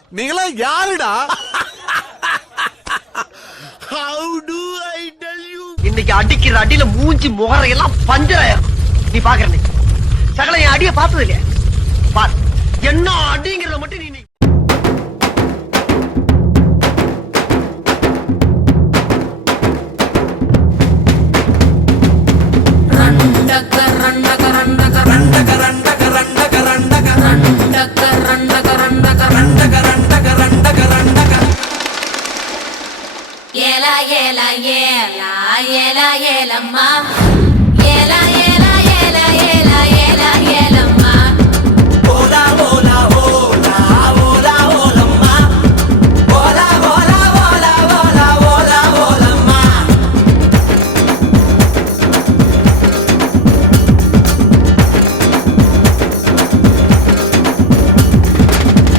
நீங்களா யாருடா? இன்னைக்கு அடிக்கிற அடியில மூஞ்சி முகரையெல்லாம் பஞ்சராயிரும். நீ பாக்குற சகல என் அடிய பார்த்தது இல்லையா? பார் என்ன அடிங்கிறத மட்டும் நீ ஏலா ஏலா ஏலா ஏலா ஏலம்மா ஏலா ஏலா ஏலா ஏலா ஏலா ஏலம்மா ஓலா ஓலா ஓலா ஓலா ஓலம்மா ஓலா ஓலா ஓலா ஓலா ஓலா ஓலம்மா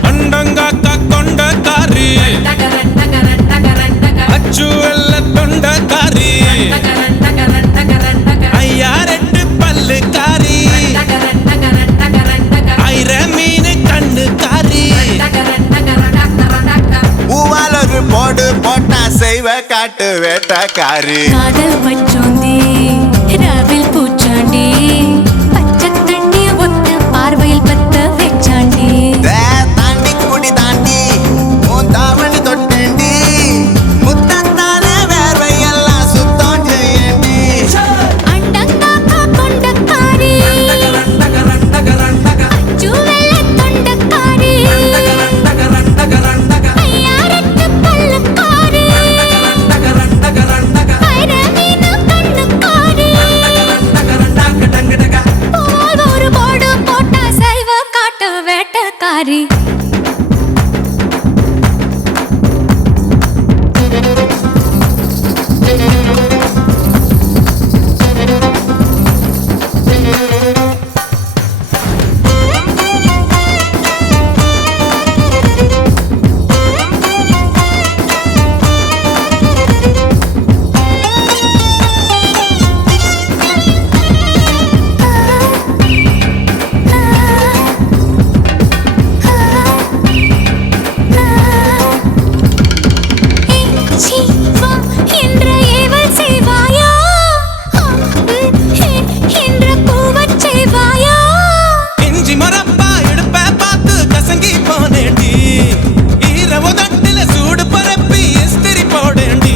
அண்டங்காக்கா கொண்டக்காரி அச்சுவல்ல தொண்டக்காரி ஐயா ரெண்டு பல்லுக்காரி ஐர மீன் கண்ணுக்காரி பூவாலொரு போடு போட்டா செய்வ காட்டு வேட்டக்காரி காதல் பச்சோந்தி ராவில் பூச்சாண்டி பச்சை தண்ணிய ஒத்த பார்வையில் பத்த வெச்சாண்டி தாண்டி குடி தாண்டி உன் தாவணி தொட்டேண்டி முத்தத்தால வேர்வையெல்லாம் சுத்தம் செய்யண்டி அண்டங்காக்கா கொண்டக்காரி அச்சு வெள்ள தொண்டக்காரி ஐயாரத்து பல்லுக்காரி ஐர மீனு கண்ணுக்காரி போல் ஒரு போடு போட்டா சைவ காட்டு வேட்டக்காரி இஞ்சி மரப்பா இடுப்ப பார்த்து கசங்கி போனேண்டி ஈரவு தட்டில சூடு பரப்பி இஸ்திரி போடேண்டி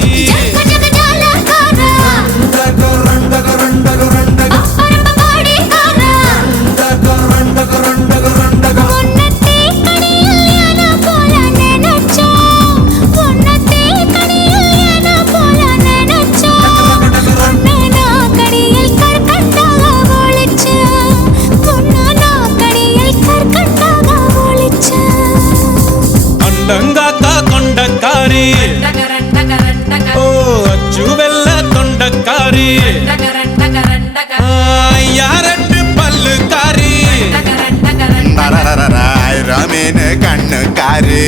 அண்டங்காக்கா கொண்டக்காரி ஓ அச்சு வெள்ள தொண்டக்காரி யாரட்டு பல்லுக்காரி மீன் கண்ணுக்காரி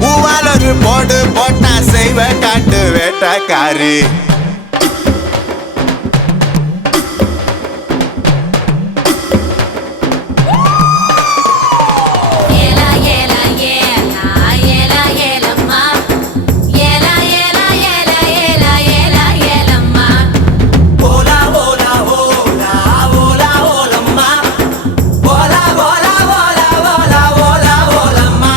பூவாலொரு போடு போட்டா செய்வ காட்டு வேட்டக்காரி ஏலா ஏலா ஏலா ஏலா ஏலம்மா ஏலா ஏலா ஏலா ஏலா ஏலா ஏலம்மா ஓலா ஓலா ஓலா ஓலா ஓலம்மா ஓலா ஓலா ஓலா ஓலா ஓலா ஓலம்மா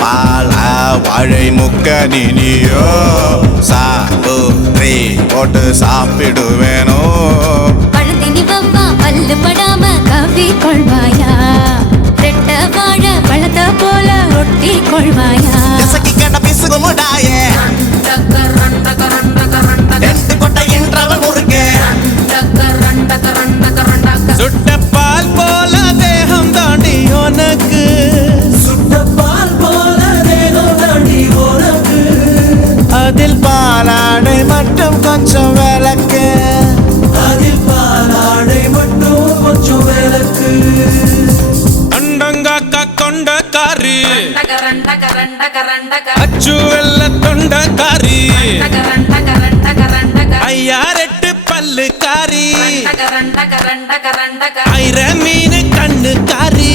பால வாழை முக்க நீனியோ சாப்பிட்ரி போட்டு சாப்பிடுவேனோ பழுதினி வவ்வா பல்லு படாம கவ்வி கொள்வாயா ரெட்ட வாழ பழத்த போல ஒட்டி கொள்வாயா எசக்கி கேட்ட பிசுகு முடாயே ரெண்டு கொட்டை என்றவன் முறுக்கே சுட்ட பால் போல தேகம் தாண்டி உனக்கு அதில் பாலாடை மட்டும் கொஞ்சம் விளக்கு அண்டங்காக்கா கொண்டக்காரி அச்சு வெள்ள தொண்டக்காரி ஐர மீன் கண்ணுக்காரி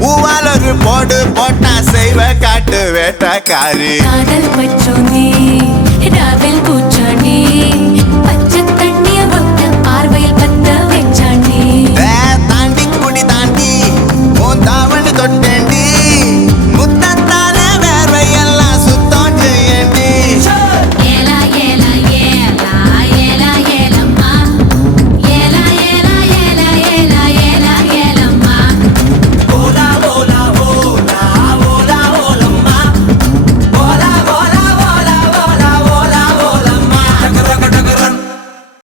பூவால் ஒரு போடு போட்டா செய்வ காட்டு வேட்டக்காரி காதல் பச்சோனே ராவில் பூச்சானே பச்சை தண்ணிய ஒத்த பார்வையில் பத்த வச்சானே தாண்டி குடி தாண்டி உன் தாவணி தொட்டேண்டி